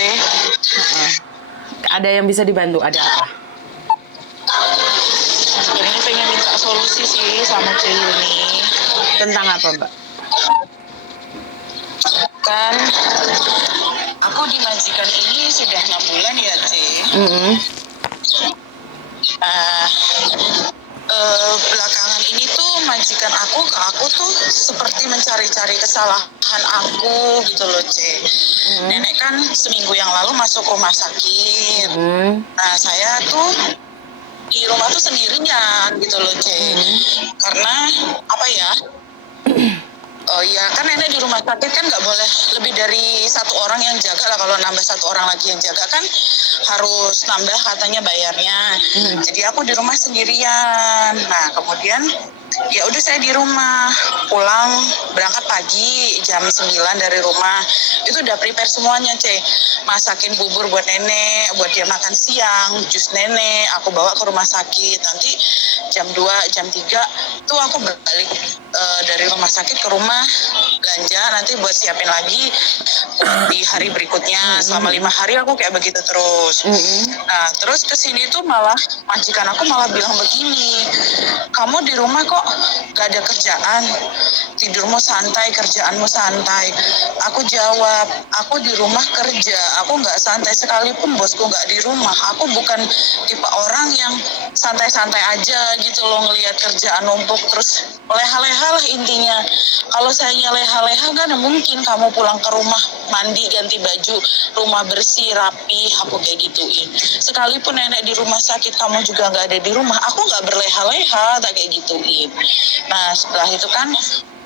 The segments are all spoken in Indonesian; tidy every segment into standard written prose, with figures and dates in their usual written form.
Heeh. Ada yang bisa dibantu? Ada apa? Sebenarnya pengen minta solusi sih sama Ce Yuni. Tentang apa, Mbak? Kan aku di majikan ini sudah 6 bulan ya, Ce. Nah, belakangan ini tuh majikan aku ke aku tuh seperti mencari-cari kesalahan aku gitu loh, Ce. Nenek kan seminggu yang lalu masuk rumah sakit. Nah, saya tuh di rumah tuh sendirian gitu loh, Ce. Karena apa ya? Oh iya, kan nenek di rumah sakit kan nggak boleh lebih dari satu orang yang jaga lah. Kalau nambah satu orang lagi yang jaga kan harus nambah katanya bayarnya. Jadi aku di rumah sendirian. Nah kemudian ya udah saya di rumah, pulang berangkat pagi jam 9 dari rumah. Itu udah prepare semuanya, masakin bubur buat nenek, buat dia makan siang, jus nenek aku bawa ke rumah sakit. Nanti jam 2 jam 3 tuh aku balik dari rumah sakit ke rumah belanja, nanti buat siapin lagi buat di hari berikutnya. Selama 5 hari aku kayak begitu terus. Nah terus kesini tuh malah majikan aku malah bilang begini, kamu di rumah kok gak ada kerjaan, tidurmu santai, kerjaanmu santai. Aku jawab, aku di rumah kerja, aku nggak santai sekalipun bosku nggak di rumah. Aku bukan tipe orang yang santai-santai aja gitu loh ngelihat kerjaan numpuk terus leha-leha lah intinya. Kalau saya leha-leha kan mungkin kamu pulang ke rumah mandi ganti baju, rumah bersih rapi, aku kayak gituin. Sekalipun nenek di rumah sakit kamu juga nggak ada di rumah, aku nggak berleha-leha tak kayak gituin. Nah setelah itu kan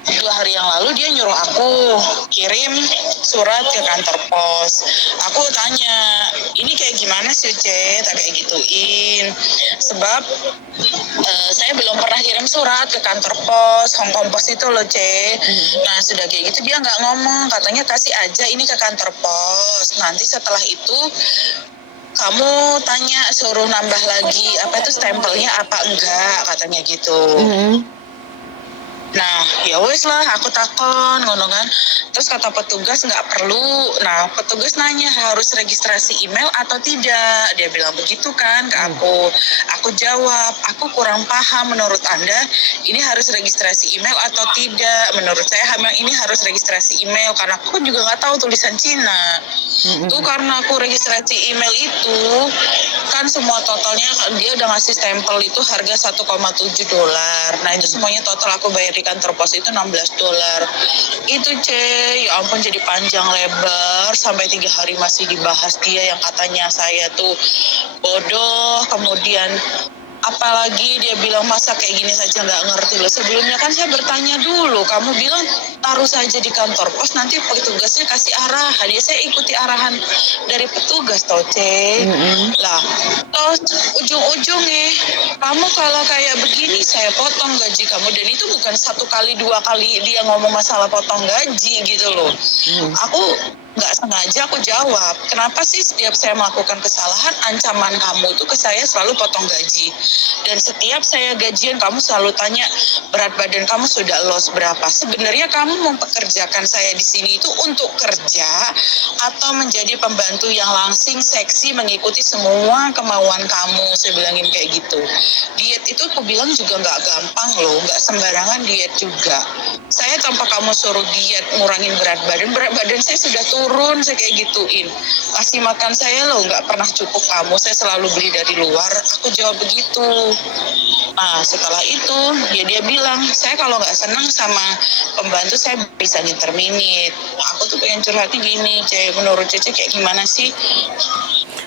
2 hari yang lalu dia nyuruh aku kirim surat ke kantor pos. Aku tanya, ini kayak gimana sih, tak kayak gituin. Sebab saya belum pernah kirim surat ke kantor pos, Hongkong Pos itu loh, Nah, sudah kayak gitu dia nggak ngomong, katanya kasih aja ini ke kantor pos. Nanti setelah itu kamu tanya suruh nambah lagi apa itu stempelnya apa enggak, katanya gitu. Nah ya wes lah aku takon ngono kan, terus kata petugas nggak perlu. Nah petugas nanya harus registrasi email atau tidak, dia bilang begitu kan ke aku jawab aku kurang paham, menurut Anda ini harus registrasi email atau tidak. Menurut saya memang ini harus registrasi email karena aku juga nggak tahu tulisan Cina. Tuh karena aku registrasi email itu kan semua totalnya dia udah ngasih stempel itu harga $1,7. Nah itu semuanya total aku bayar di kantor pos itu $16. Itu ya ampun jadi panjang lebar sampai 3 hari masih dibahas dia yang katanya saya tuh bodoh. Kemudian apalagi dia bilang masa kayak gini saja nggak ngerti loh. Sebelumnya kan saya bertanya dulu, kamu bilang taruh saja di kantor pos, nanti petugasnya kasih arahan. Ya saya ikuti arahan dari petugas toh, Lah, terus ujung-ujungnya kamu kalau kayak begini saya potong gaji kamu. Dan itu bukan 1 kali 2 kali dia ngomong masalah potong gaji gitu loh. Aku nggak sengaja aku jawab, kenapa sih setiap saya melakukan kesalahan ancaman kamu itu ke saya selalu potong gaji, dan setiap saya gajian kamu selalu tanya berat badan kamu sudah loss berapa. Sebenarnya kamu mempekerjakan saya di sini itu untuk kerja atau menjadi pembantu yang langsing seksi mengikuti semua kemauan kamu, saya bilangin kayak gitu. Diet itu aku bilang juga nggak gampang loh, nggak sembarangan diet juga. Saya tanpa kamu suruh diet ngurangin berat badan saya sudah turun, saya kayak gituin. Kasih makan saya loh nggak pernah cukup kamu, saya selalu beli dari luar, aku jawab begitu. Nah setelah itu dia bilang, saya kalau nggak senang sama pembantu saya bisa nginterminate. Aku tuh pengen curhatnya gini, menurut Cece kayak gimana sih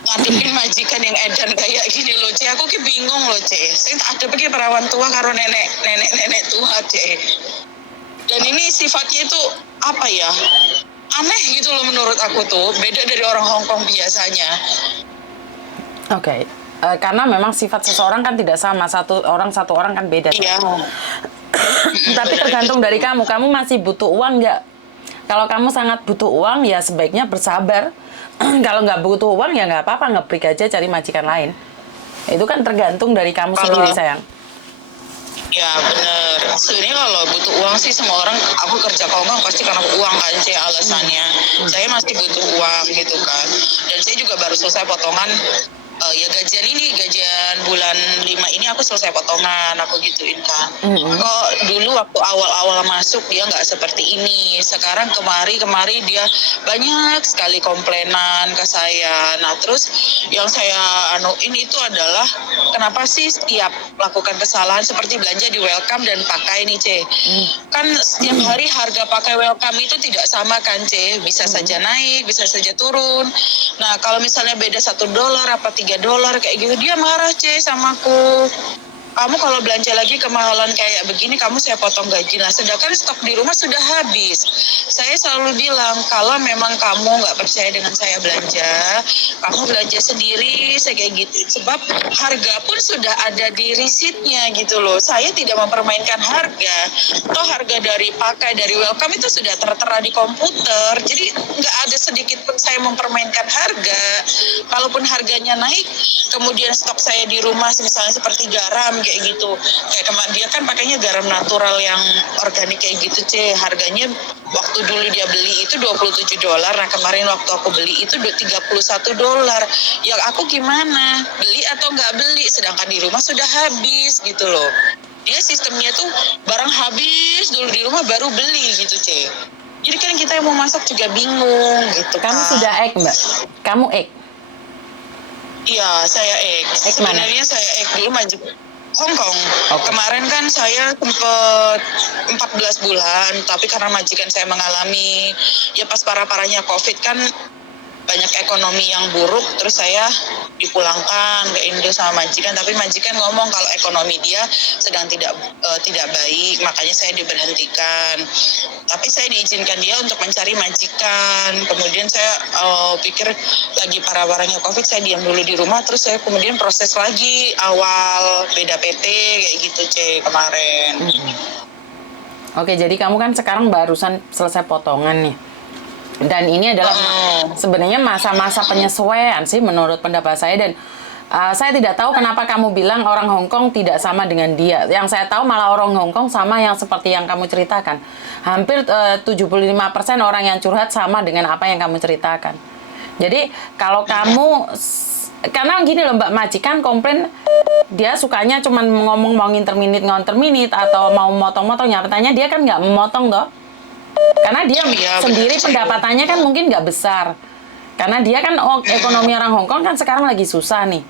ngadepin majikan yang edan kayak gini loh, aku kayak bingung loh, saya ada pergi perawan tua karo nenek tua, dan ini sifatnya itu apa ya, aneh gitu loh menurut aku tuh, beda dari orang Hongkong biasanya. Oke. Karena memang sifat seseorang kan tidak sama, satu orang kan beda. Iya. Tapi tergantung dari kamu masih butuh uang nggak? Kalau kamu sangat butuh uang ya sebaiknya bersabar. Kalau nggak butuh uang ya nggak apa-apa, nge-break aja cari majikan lain. Itu kan tergantung dari kamu sendiri sayang. Ya bener. Sebenarnya kalau butuh uang sih semua orang, aku kerja kalau nggak pasti karena uang kan sih alasannya. Saya masih butuh uang gitu kan. Dan saya juga baru selesai potongan ya gajian bulan 5 ini aku selesai potongan, aku gituin kan. Kok dulu waktu awal-awal masuk dia nggak seperti ini. Sekarang kemari dia banyak sekali komplainan ke saya. Nah terus yang saya anuin itu adalah kenapa sih setiap melakukan kesalahan seperti belanja di welcome dan pakai nih C. Kan setiap hari harga pakai welcome itu tidak sama kan C. Bisa saja naik, bisa saja turun. Nah kalau misalnya beda $1 apa $3 kayak gitu dia marah C sama aku. Kamu kalau belanja lagi kemahalan kayak begini, kamu saya potong gaji. Nah, sedangkan stok di rumah sudah habis. Saya selalu bilang, kalau memang kamu nggak percaya dengan saya belanja, kamu belanja sendiri, saya kayak gitu. Sebab harga pun sudah ada di risitnya gitu loh. Saya tidak mempermainkan harga. Toh harga dari pakai, dari welcome itu sudah tertera di komputer. Jadi nggak ada sedikit pun saya mempermainkan harga. Kalaupun harganya naik, kemudian stok saya di rumah misalnya seperti garam kayak gitu, kayak kemarin dia kan pakainya garam natural yang organik kayak gitu C, harganya waktu dulu dia beli itu $27, nah kemarin waktu aku beli itu $31. Ya aku gimana, beli atau nggak beli, sedangkan di rumah sudah habis gitu loh. Dia sistemnya tuh barang habis dulu di rumah baru beli gitu C. Jadi kan kita yang mau masak juga bingung gitu. Kamu kan. sudah ek Mbak? Kamu ek? Iya, saya ek. Mana? Sebenarnya saya ek dulu maju Hong Kong. Oke. Kemarin kan saya sempat 14 bulan, tapi karena majikan saya mengalami ya pas parah-parahnya COVID kan banyak ekonomi yang buruk, terus saya dipulangkan ke Indo sama majikan, tapi majikan ngomong kalau ekonomi dia sedang tidak baik, makanya saya diberhentikan. Tapi saya diizinkan dia untuk mencari majikan. Kemudian saya pikir lagi parah-parahnya COVID, saya diam dulu di rumah, terus saya kemudian proses lagi awal beda PT kayak gitu C kemarin. Oke, jadi kamu kan sekarang barusan selesai potongan nih. Dan ini adalah sebenarnya masa-masa penyesuaian sih menurut pendapat saya. Dan saya tidak tahu kenapa kamu bilang orang Hong Kong tidak sama dengan dia. Yang saya tahu malah orang Hong Kong sama yang seperti yang kamu ceritakan. Hampir 75% orang yang curhat sama dengan apa yang kamu ceritakan. Jadi kalau kamu, karena gini loh Mbak, majikan komplain dia sukanya cuman ngomong mau nginterminit atau mau motong-motong. Nyatanya dia kan nggak memotong toh. Karena dia sendiri pendapatannya kan mungkin nggak besar. Karena dia kan ekonomi orang Hong Kong kan sekarang lagi susah nih.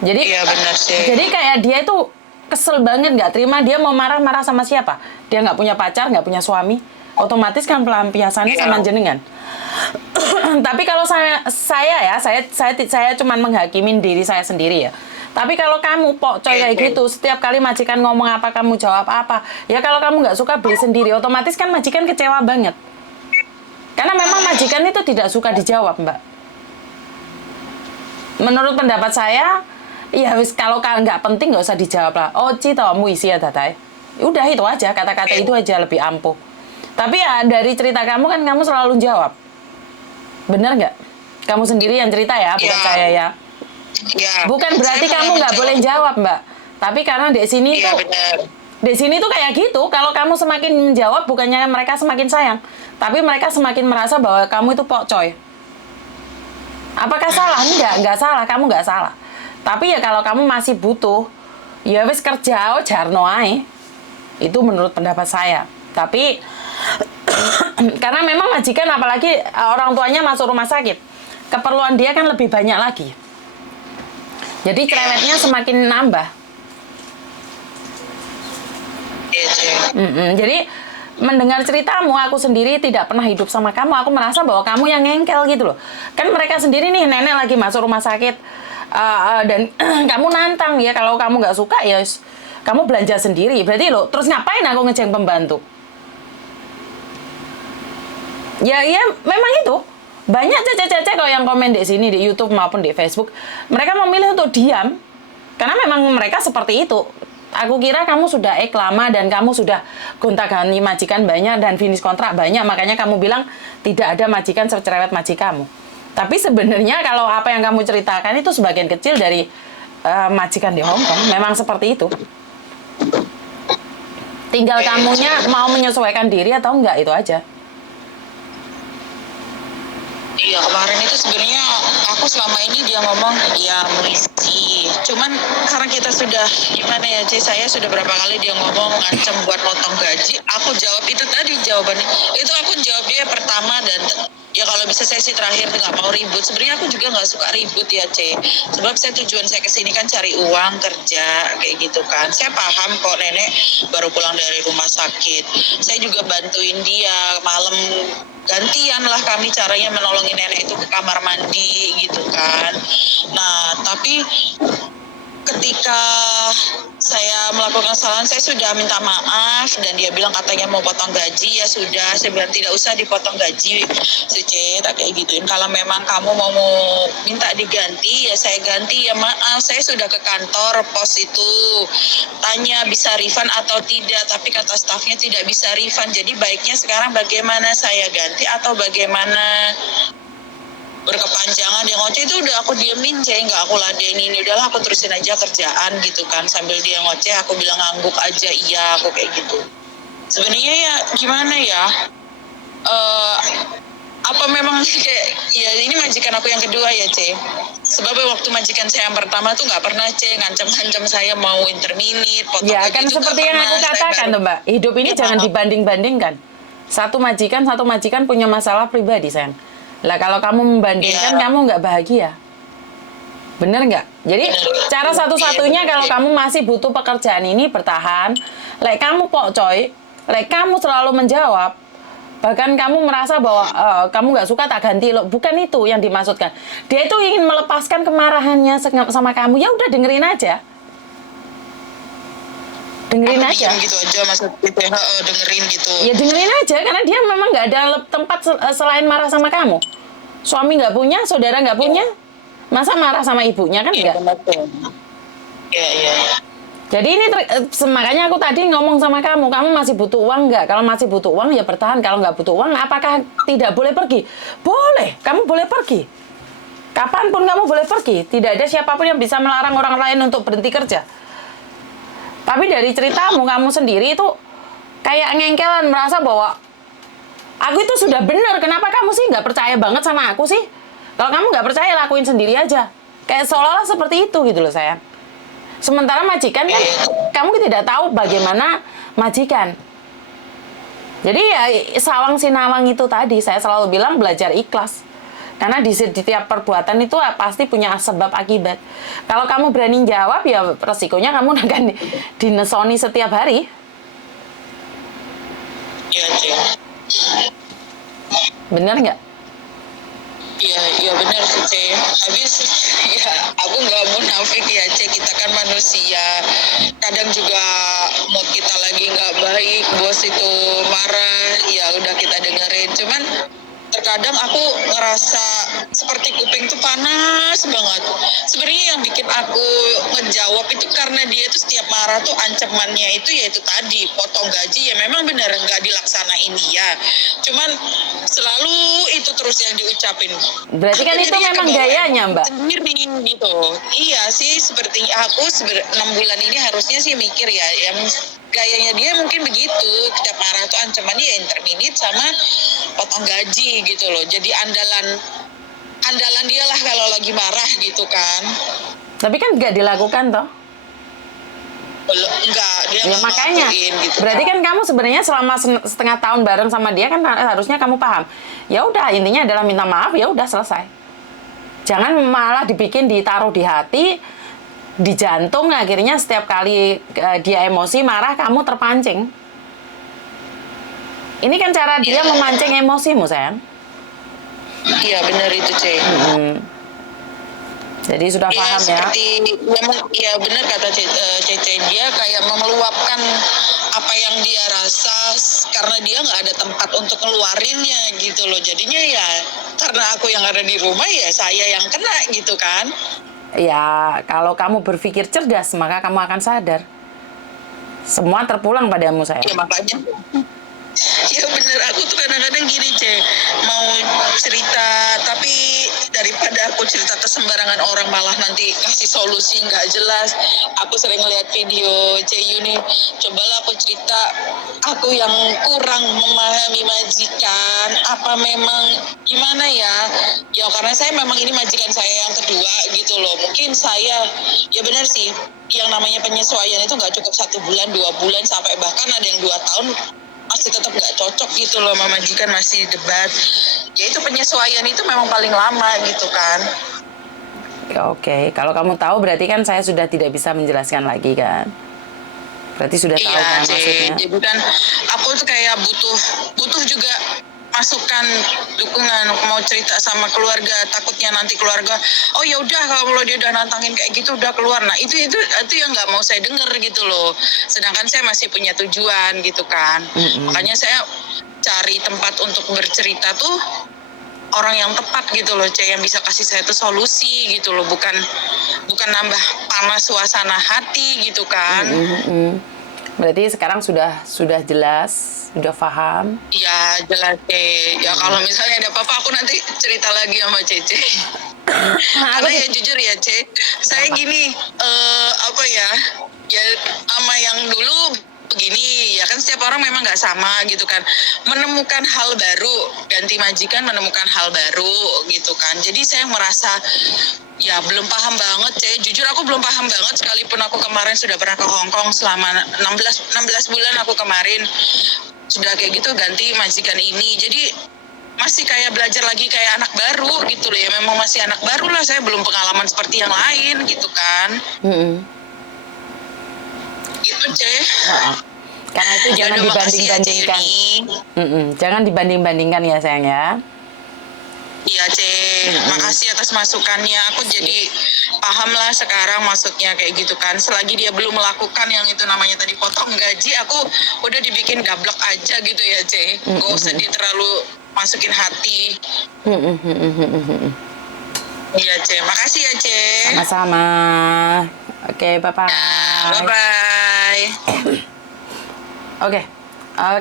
Jadi, benar sih. Jadi kayak dia itu kesel banget, nggak terima, dia mau marah-marah sama siapa? Dia nggak punya pacar, nggak punya suami, otomatis kan pelampiasannya sama jenengan. Tapi kalau saya cuma menghakimin diri saya sendiri ya. Tapi kalau kamu pokcoy kayak gitu, setiap kali majikan ngomong apa, kamu jawab apa. Ya kalau kamu nggak suka beli sendiri, otomatis kan majikan kecewa banget. Karena memang majikan itu tidak suka dijawab, Mbak. Menurut pendapat saya, ya wis kalau nggak penting nggak usah dijawab lah. Oh, mu isi ya datai. Udah itu aja, kata-kata itu aja lebih ampuh. Tapi ya dari cerita kamu kan kamu selalu jawab. Bener nggak? Kamu sendiri yang cerita ya, bukan saya ya. Ya, bukan berarti kamu nggak boleh jawab Mbak, tapi karena di sini tuh benar. di sini tuh kayak gitu. Kalau kamu semakin menjawab, bukannya mereka semakin sayang, tapi mereka semakin merasa bahwa kamu itu pokcoy. Apakah salah? Nggak salah, kamu nggak salah. Tapi ya kalau kamu masih butuh, ya wis kerja jarno ae. Itu menurut pendapat saya. Tapi karena memang majikan apalagi orang tuanya masuk rumah sakit, keperluan dia kan lebih banyak lagi. Jadi cerewetnya semakin nambah. Jadi mendengar ceritamu, aku sendiri tidak pernah hidup sama kamu. Aku merasa bahwa kamu yang ngengkel gitu loh. Kan mereka sendiri nih, nenek lagi masuk rumah sakit. Dan kamu nantang ya, kalau kamu nggak suka ya kamu belanja sendiri. Berarti loh, terus ngapain aku ngejeng pembantu? Ya memang itu. Banyak cece-cece kalau yang komen di sini, di YouTube maupun di Facebook. Mereka memilih untuk diam. Karena memang mereka seperti itu. Aku kira kamu sudah lama dan kamu sudah gonta-ganti majikan banyak dan finish kontrak banyak. Makanya kamu bilang tidak ada majikan secerewet majikanmu. Tapi sebenarnya kalau apa yang kamu ceritakan itu sebagian kecil dari majikan di Hong Kong. Memang seperti itu. Tinggal kamunya mau menyesuaikan diri atau enggak, itu aja. Iya, kemarin itu sebenarnya aku selama ini dia ngomong ya mengisi. Cuman karena kita sudah gimana ya, C, saya sudah berapa kali dia ngomong ngancam buat potong gaji. Aku jawab itu tadi jawabannya. Itu aku jawab dia pertama dan ya kalau bisa sesi terakhir nggak mau ribut. Sebenarnya aku juga nggak suka ribut ya, C. Sebab tujuan saya kesini kan cari uang kerja kayak gitu kan. Saya paham kok nenek baru pulang dari rumah sakit. Saya juga bantuin dia malam, gantian lah kami caranya menolongin nenek itu ke kamar mandi gitu kan. Nah tapi ketika saya melakukan kesalahan, saya sudah minta maaf dan dia bilang katanya mau potong gaji. Ya sudah, saya bilang tidak usah dipotong gaji, Suci, tak kayak gituin. Kalau memang kamu mau minta diganti, ya saya ganti. Ya maaf, saya sudah ke kantor pos itu tanya bisa refund atau tidak, tapi kata stafnya tidak bisa refund. Jadi baiknya sekarang bagaimana, saya ganti atau bagaimana? Berkepanjangan dia ngoceh itu udah aku diemin, saya nggak aku ladenin, udahlah aku terusin aja kerjaan gitu kan. Sambil dia ngoceh aku bilang ngangguk aja, iya aku kayak gitu. Sebenarnya ya gimana ya, apa memang kayak ya ini majikan aku yang kedua ya, C. Sebab waktu majikan saya yang pertama tuh nggak pernah, C, ngancam-ngancam saya mau interminit, potong Ya gaji kan itu seperti nggak yang aku pernah. katakan tuh Mbak, hidup ini Ya, jangan maaf. dibanding-bandingkan. Satu majikan punya masalah pribadi, sayang. Lah kalau kamu membandingkan, Iya. kamu nggak bahagia. Bener nggak? Jadi cara satu-satunya kalau kamu masih butuh pekerjaan ini bertahan, like kamu pokcoy, like kamu selalu menjawab, bahkan kamu merasa bahwa kamu nggak suka tak ganti lo, bukan itu yang dimaksudkan. Dia itu ingin melepaskan kemarahannya sama kamu, ya udah dengerin aja. Dengerin Aku aja. diem gitu aja maksudnya, dengerin gitu. Ya dengerin aja, karena dia memang nggak ada tempat selain marah sama kamu. Suami nggak punya, saudara nggak punya, masa marah sama ibunya kan Iya, enggak? betul. Iya, iya. Jadi ini makanya aku tadi ngomong sama kamu masih butuh uang nggak? Kalau masih butuh uang ya bertahan. Kalau nggak butuh uang, apakah tidak boleh pergi? Boleh, kamu boleh pergi. Kapanpun kamu boleh pergi. Tidak ada siapapun yang bisa melarang orang lain untuk berhenti kerja. Tapi dari ceritamu, kamu sendiri itu kayak ngengkelan, merasa bahwa aku itu sudah benar. Kenapa kamu sih nggak percaya banget sama aku sih? Kalau kamu nggak percaya, lakuin sendiri aja. Kayak seolah-olah seperti itu gitu loh, sayang. Sementara majikan kan, kamu tidak tahu bagaimana majikan. Jadi ya sawang sinawang itu tadi, saya selalu bilang belajar ikhlas. Karena di setiap perbuatan itu pasti punya sebab akibat. Kalau kamu berani jawab, ya resikonya kamu akan dinesoni setiap hari. Iya, Cik. Bener nggak? Iya, iya benar sih, C. Habis ya aku nggak munafik ya, C. Kita kan manusia. Kadang juga mood kita lagi nggak baik, bos itu marah, ya udah kita dengerin. Cuman terkadang aku ngerasa seperti kuping tuh panas banget. Sebenarnya yang bikin aku ngejawab itu karena dia tuh setiap marah tuh ancamannya itu yaitu tadi potong gaji, ya memang benar nggak dilaksanain dia. Cuman selalu itu terus yang diucapin. Berarti kan Aku itu jadinya memang kebawa gayanya, Mbak. sendiri gitu. Iya sih, seperti aku 6 bulan ini harusnya sih mikir ya, yang gayanya dia mungkin begitu. Setiap marah tuh ancamannya ya interminit sama potong gaji gitu loh. Jadi andalan dia lah kalau lagi marah gitu kan. Tapi kan nggak dilakukan toh. Belum, enggak, dia Ya nggak makanya, ngelakuin gitu. berarti kan kamu sebenarnya selama setengah tahun bareng sama dia kan harusnya kamu paham. Ya udah, intinya adalah minta maaf, ya udah selesai. Jangan malah dibikin ditaruh di hati, di jantung, akhirnya setiap kali dia emosi marah kamu terpancing. Ini kan cara dia memancing emosimu, sayang. Iya benar itu, Cek. Jadi sudah Iya, paham ya. seperti ya benar kata Cece, dia kayak meluapkan apa yang dia rasa karena dia nggak ada tempat untuk ngeluarinnya gitu loh. Jadinya ya karena aku yang ada di rumah ya saya yang kena gitu kan. Ya, kalau kamu berpikir cerdas, maka kamu akan sadar. Semua terpulang padamu, sayang. Ya makanya. Ya bener, aku tuh kadang-kadang gini, Cek, mau cerita tapi daripada aku cerita ke sembarangan orang malah nanti kasih solusi nggak jelas. Aku sering lihat video Yuni, cobalah aku cerita aku yang kurang memahami majikan, apa memang gimana ya? Ya karena saya memang ini majikan saya yang kedua gitu loh. Mungkin saya, ya benar sih, yang namanya penyesuaian itu nggak cukup 1 bulan, 2 bulan, sampai bahkan ada yang 2 tahun masih tetap nggak cocok gitu loh sama majikan, masih debat. Ya itu penyesuaian itu memang paling lama gitu kan. Oke, kalau kamu tahu berarti kan saya sudah tidak bisa menjelaskan lagi kan? Berarti sudah tahu Iya, kan Cek. maksudnya? Jadi kan aku tuh kayak butuh juga masukan, dukungan, mau cerita sama keluarga, takutnya nanti keluarga, oh ya udah kalau dia udah nantangin kayak gitu udah keluar. Nah itu yang nggak mau saya denger gitu loh. Sedangkan saya masih punya tujuan gitu kan. Makanya saya cari tempat untuk bercerita tuh orang yang tepat gitu loh, Cek, yang bisa kasih saya tuh solusi gitu loh, bukan nambah panas suasana hati gitu kan. Berarti sekarang sudah jelas, sudah paham. Ya jelas, Cek. Ya kalau misalnya ada apa-apa aku nanti cerita lagi sama Cece. Karena ya jujur ya, Cek, saya gini, apa ya sama yang dulu begini ya kan, setiap orang memang nggak sama gitu kan, menemukan hal baru, ganti majikan menemukan hal baru gitu kan. Jadi saya merasa ya belum paham banget, Cek. Jujur aku belum paham banget, sekalipun aku kemarin sudah pernah ke Hong Kong selama 16 bulan aku kemarin sudah kayak gitu ganti majikan ini. Jadi masih kayak belajar lagi kayak anak baru gitu loh ya. Memang masih anak baru lah, saya belum pengalaman seperti yang lain gitu kan. Gitu, Cek. Karena itu jangan Yaudah, makasih ya, dibanding-bandingkan. Yuni. Jangan dibanding-bandingkan ya sayang ya. Iya, Cek. Makasih atas masukannya. Aku jadi paham lah sekarang maksudnya kayak gitu kan. Selagi dia belum melakukan yang itu namanya tadi potong gaji, aku udah dibikin gablok aja gitu ya, Cek. Gak usah terlalu masukin hati. Iya, Cek. Makasih ya, Cek. Sama-sama. Oke, bye-bye. Bye-bye. Oke.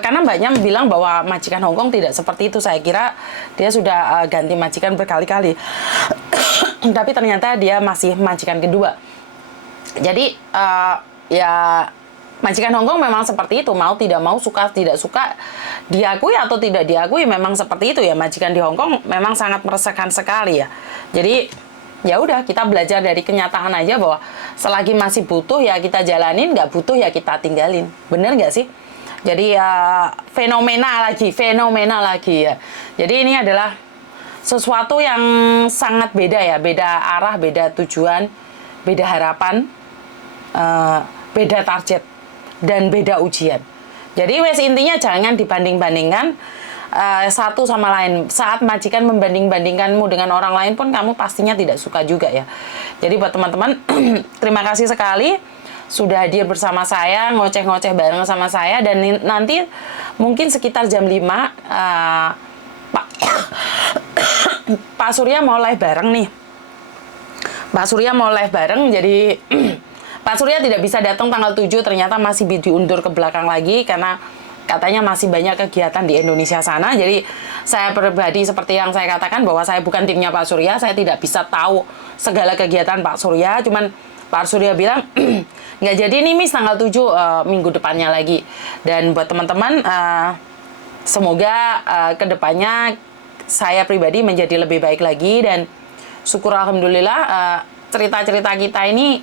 Karena banyak bilang bahwa majikan Hongkong tidak seperti itu. Saya kira dia sudah ganti majikan berkali-kali. Tapi ternyata dia masih majikan kedua. Jadi ya majikan Hongkong memang seperti itu. Mau tidak mau, suka tidak suka, diakui atau tidak diakui memang seperti itu ya. Majikan di Hongkong memang sangat meresahkan sekali ya. Jadi ya udah, kita belajar dari kenyataan aja bahwa selagi masih butuh ya kita jalanin, nggak butuh ya kita tinggalin. Bener nggak sih? Jadi ya fenomena lagi ya. Jadi ini adalah sesuatu yang sangat beda ya, beda arah, beda tujuan, beda harapan, beda target, dan beda ujian. Jadi wes intinya jangan dibanding-bandingkan satu sama lain. Saat majikan membanding-bandingkanmu dengan orang lain pun kamu pastinya tidak suka juga ya. Jadi buat teman-teman, terima kasih sekali sudah hadir bersama saya, ngoceh-ngoceh bareng sama saya. Dan nanti mungkin sekitar jam 5 Pak Surya mau live bareng nih. Pak Surya mau live bareng, jadi Pak Surya tidak bisa datang tanggal 7, ternyata masih diundur ke belakang lagi karena katanya masih banyak kegiatan di Indonesia sana. Jadi saya pribadi seperti yang saya katakan bahwa saya bukan timnya Pak Surya, saya tidak bisa tahu segala kegiatan Pak Surya. Cuman Pak Surya bilang nggak jadi nih Miss tanggal 7 minggu depannya lagi. Dan buat teman-teman semoga kedepannya saya pribadi menjadi lebih baik lagi, dan syukur alhamdulillah cerita-cerita kita ini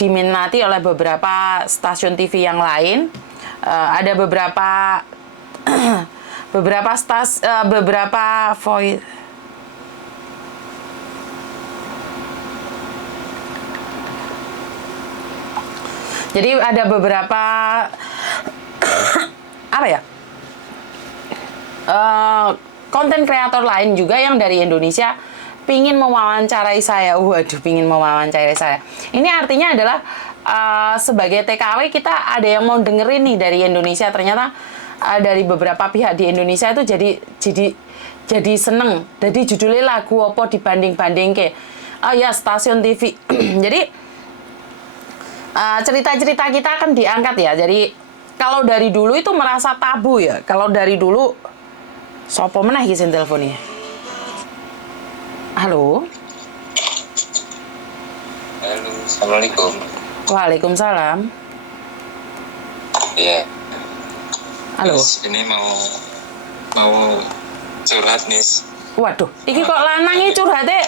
diminati oleh beberapa stasiun TV yang lain. Ada beberapa voice. Jadi ada beberapa apa ya, konten kreator lain juga yang dari Indonesia pingin mewawancarai saya. Waduh, pingin mewawancarai saya. Ini artinya adalah sebagai TKW kita ada yang mau dengerin nih dari Indonesia. Ternyata dari beberapa pihak di Indonesia itu jadi seneng. Jadi judulnya lagu apa dibanding-banding ke ya stasiun TV. Jadi cerita-cerita kita akan diangkat ya. Jadi kalau dari dulu itu merasa tabu ya. Kalau dari dulu sopo meneh iki sing teleponnya. Halo. Assalamualaikum. Waalaikumsalam. Iya. Halo. Nis, ini mau curhat nih. Waduh, iki kok lanang iki curhate